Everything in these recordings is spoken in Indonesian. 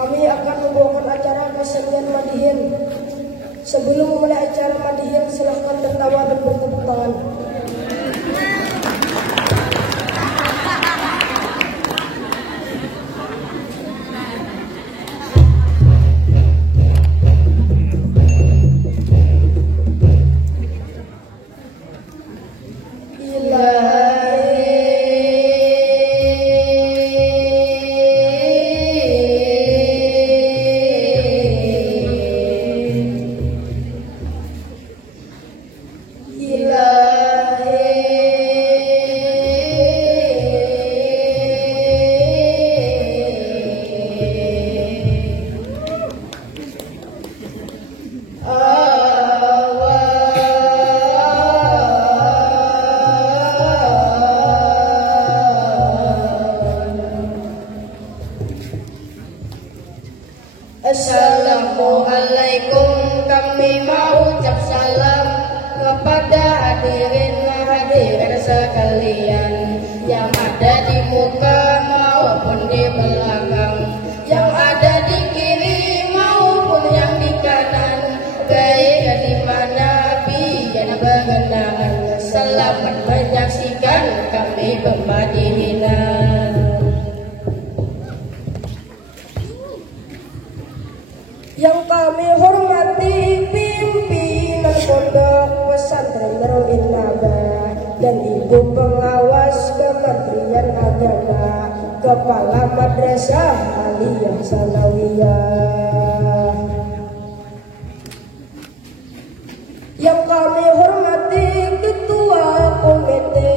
Kami akan membawakan acara kesenian Madihin. Sebelum memulai acara Madihin, silahkan tertawa dan bertepuk tangan. Assalamualaikum, kami mau ucap salam kepada hadirin hadirat sekalian yang ada di muka maupun di belakang, yang ada di kiri maupun yang di kanan, baik di mana biar berkenan. Selamat menyaksikan kami Pemadihinan. Yang kami hormati pimpinan Pondok Pesantren Darul Innaba dan Ibu Pengawas Kementerian Agama, Kepala Madrasah Aliyah Sanawiyah. Yang kami hormati Ketua Komite,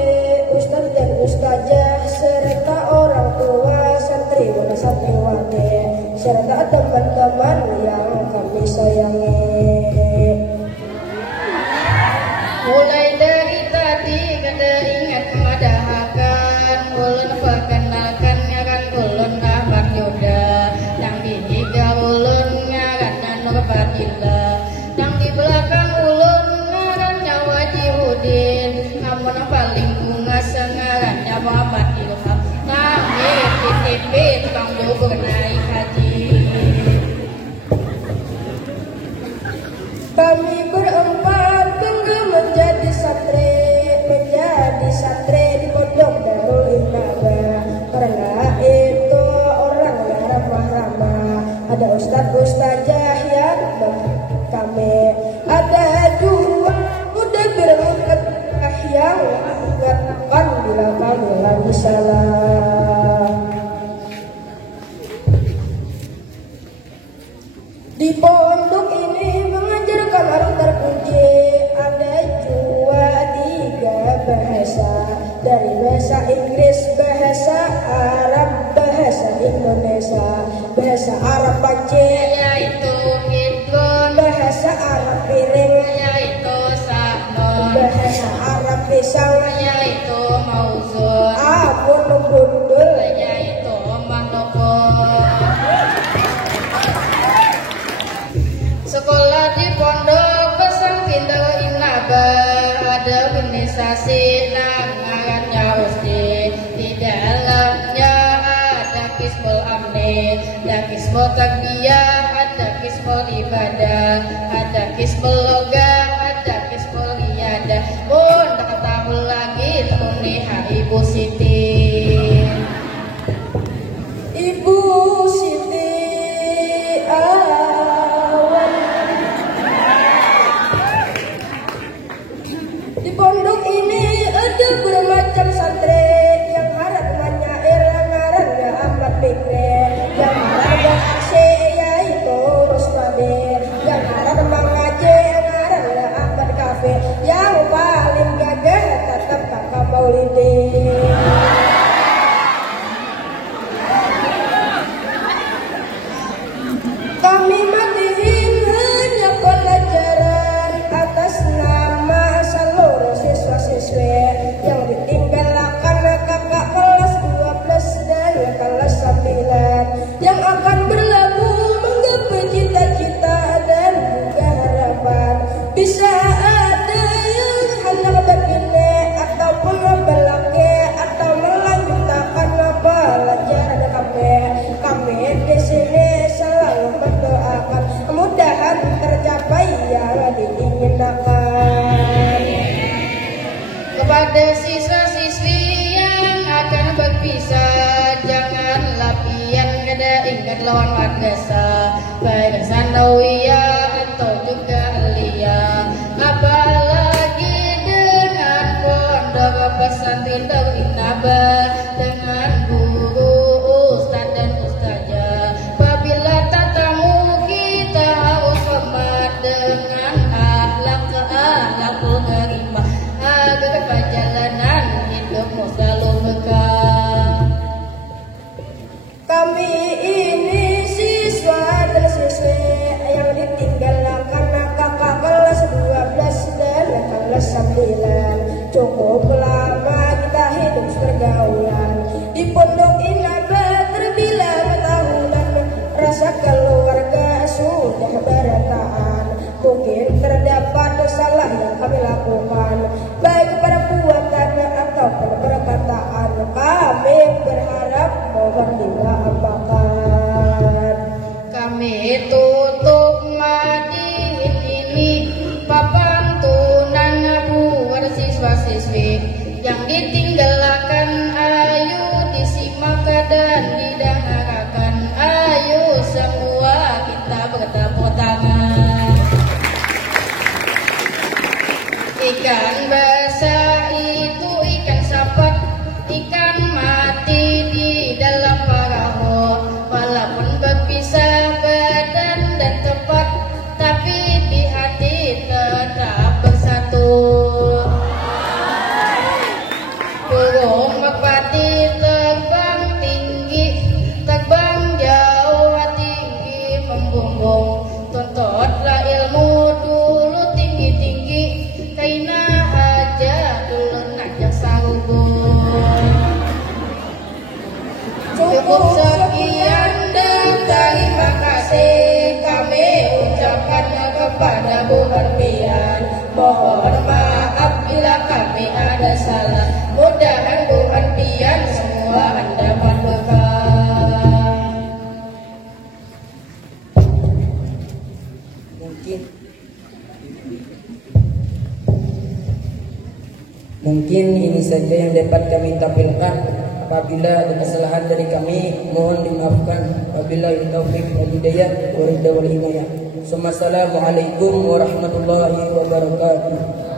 Ustadz dan Ustazah serta orang tua santriwan dan santriwati serta teman-teman yang kami sayangi. Mulai dari tadi kada ingat memadahakan, ulun perkenalkan ngaran ulun Ahmad Yuda, yang di tiga ulun ngarannya Nur Fadila, yang di belakang ulun ngarannya Wajihudin, namun yang paling bunga sengarannya Muhammad Ilham. Kami titipin tukang bubur naik haji. Kami berempat bangga menjadi santri di Pondok Darul Innaba. Karena itu orang yang ramah-ramah. Ada Ustadz Ustazah yang kami, ada juga udah berangkat yang mengatakan bila kami lagi salah. Di pondok ini mengajarkan arti terpuji, ada juga 3 bahasa, dari bahasa Inggris, bahasa Arab, bahasa Indonesia. Bahasa Arab pacet Yaitu Kitbun, bahasa Arab piring, yaitu Sahnon, bahasa Arab pisang, yaitu Mauzun, abun gundul, yaitu Manopo. Sekolah di Pondok Pesantren Darul Innaba ada organisasi namanya USDI. Di dalamnya ada Kismul Amni, ada Kismul Tarbiyah, ada Kismul Ibadah, ada Kismul Loga, ada Kismul Riyadah. Pun tak tahu lagi temui Ibu Siti. Ibu Siti awan. Di pondok ini ada bermacam santri, yang harap menyair ngarannya Ahmad Fikri, yang harap asyik yaitu Rustadi, yang harap mengaji ngarannya Ahmad Kafe, yang paling gagah tetap Kakak Maulidi. Kami Madihin hanya pelajaran atas nama seluruh siswa-siswi yang ditinggalkan kakak kelas 12 dan kelas 9 yang akan berlabuh menggapai cita-cita dan juga harapan. Bisa ada yang hanya begini ataupun belakang lawan madrasa, baik sanawiyah atau juga aliyah, apalagi dengan pondok pesantren Darul Inabah dengan guru ustaz dan ustazah. Apabila tatamu kita harus hormat dengan akhlakul karimah agar perjalanan hidupmu selalu berkah. Kami ini siswa dan siswi yang ditinggalkan kakak kelas 12 dan kelas 9. Cukup lama kita hidup pergaulan di pondok Inabah terbilang tahunan. Rasa keluarga sudah berantakan. Mungkin terdapat salah yang kami lakukan, baik perbuatan ataupun perkataan. Kami berharap mohon dimaafkan. Kami tutup madiin ini papan tunan buat siswa-siswi yang ditinggalkan. Ayo disimak dan didengarkan. Ayo semua kita bertepuk tangan. Ikan basah itu ikan sapat, ikan mati di dalam perahu. Walaupun berpisah badan dan tempat, tapi di hati tetap bersatu. Burung merpati terbang tinggi, terbang jauh tinggi membumbung. Tuntutlah ilmu dulu tinggi-tinggi, kaina aja dulu najak sarubung. Cukup sekian dan terima kasih kami ucapkan kepada Bu Arfian. Mohon maaf bila kami ada salah. Mudahan Bu Arfian semua mendapat berkah. Mungkin ini saja yang dapat kami tampilkan. Apabila ada kesalahan dari kami, mohon dimaafkan. Wabillahi taufiq wal hidayah wa ridha wal inayah. Assalamualaikum warahmatullahi wabarakatuh.